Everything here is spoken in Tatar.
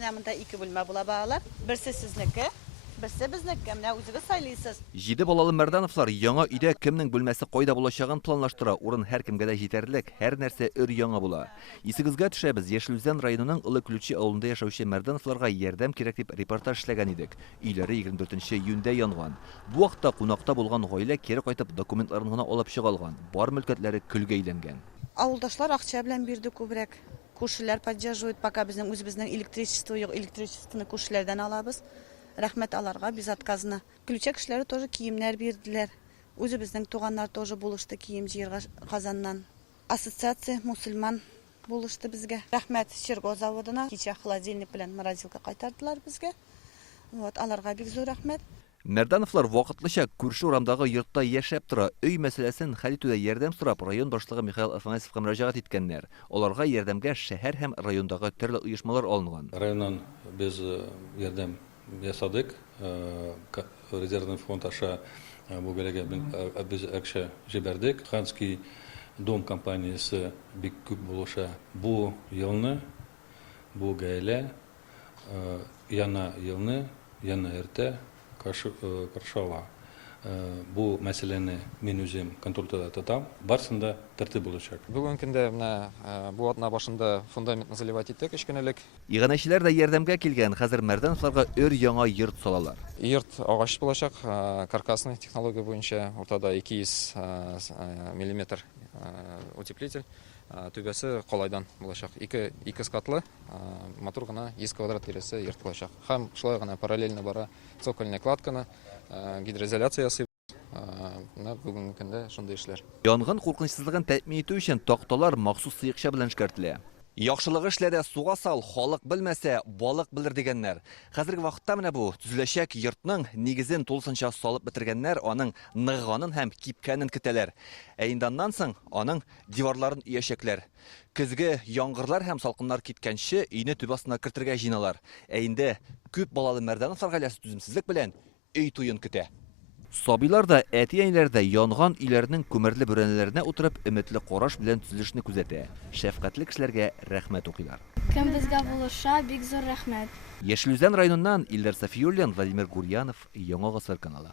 Менә монда 2 бүлмә була балалар. Берсе сезнеке, берсе безнеке. Менә үзегез сайлыйсыз. 7 балалы Мәрдановлар яңа өйдә кемнең бүлмәсе кайда булачагын планлаштыра. Урын һәркемгә дә җитәрлек, һәр нәрсә өр-яңа була. Исегезгә төшәбез, Яшелүзән районының Олы Ключи авылында яшәүче Мәрдановларга ярдәм кирәк дип репортаж эшләгән идек. Өйләре 24 июньдә янган. Бу вакытта кунакта булган гаилә кире кайтып документларын гына алып чыгалган. Бар мөлкәтләре көлгә әйләнгән. Авылдашлар акча белән бирде күбрәк. Күршеләр поддерживает, пока безнең үзебезнең электричество юк, электричествоны күршеләрдән алабыз. Рәхмәт аларга безотказны. Ключа кешеләре тоже киемнәр бирделәр. Үзебезнең туганнар тоже булышты кием җыярга Казаннан. Ассоциация мусульман булышты безгә. Рәхмәт Чирго заводына кичә холодильник белән морозилка кайтардылар безгә. Вот, аларга бик зур рәхмәт. Мәрдановлар вакытлыча күрше урамдагы йортта яшәп тора, өй мәсьәләсен хәл итүдә ярдәм сорап район башлыгы Михаил Афанасьевка мөрәҗәгать иткәннәр. Аларга ярдәмгә шәһәр һәм райондагы төрле оешмалар алынган. Районнан без ярдәм ясадык. Резервный фонд аша бу бәләгә без акча җибәрдек. Ханский дом компаниясе бик күп булыша. Бу елны, бу гаилә яна елны, яна эртә Каршала. Бу мәсьәләне мин үзем контрольдә тотам. Барсында тәртип булачак. Бүген көндә менә бу атна башында фундаментны заливать иттек кечкенелек. Иганәчеләр дә ярдәмгә килгән. Хәзер Мәрдановларга өр-яңа йорт салалар. Йорт агач булачак, каркасный технология буенча ортада 200 мм утеплитель. Түбәсе калайдан булачак. Ике скатлы, мотор гына 100 квадрат тирәсе йорт булачак. Һәм шулай гына параллельно бара цокольная кладканы, гидроизоляция ясый. Бүген көндә шундый эшләр. Янгын куркынычсызлыгын тәэмин итү өчен такталар махсус сыекча белән эшкәртелә. Яхшылыгы эшләдә суга сал, халык белмәсә, балык белер дигәннәр. Хәзерге вакытта менә бу төзеләчәк йортның нигезен тулысынча салып бетергәннәр, аның ныгганын һәм кипкәнен көтәләр. Ә инде аннан соң аның диварларын өячәкләр. Көзге яңгырлар һәм салкыннар киткәнче өйне төп астына кертергә җыйналар. Ә инде күп балалы Мәрдановлар гаиләсе түземсезлек белән өй туен көтә. Сабилар да, әти-әниләр дә янган өйләрнең күмерле бүрәнәләренә утырып, өметле караш белән төзелешне күзәтә. Шәфкатьле кешеләргә рәхмәт укыйлар. Кем безгә булыша, бик зур рәхмәт. Яшелүзән районыннан Илдар Сафиуллин, Владимир Гурьянов, Яңа Гасыр каналы.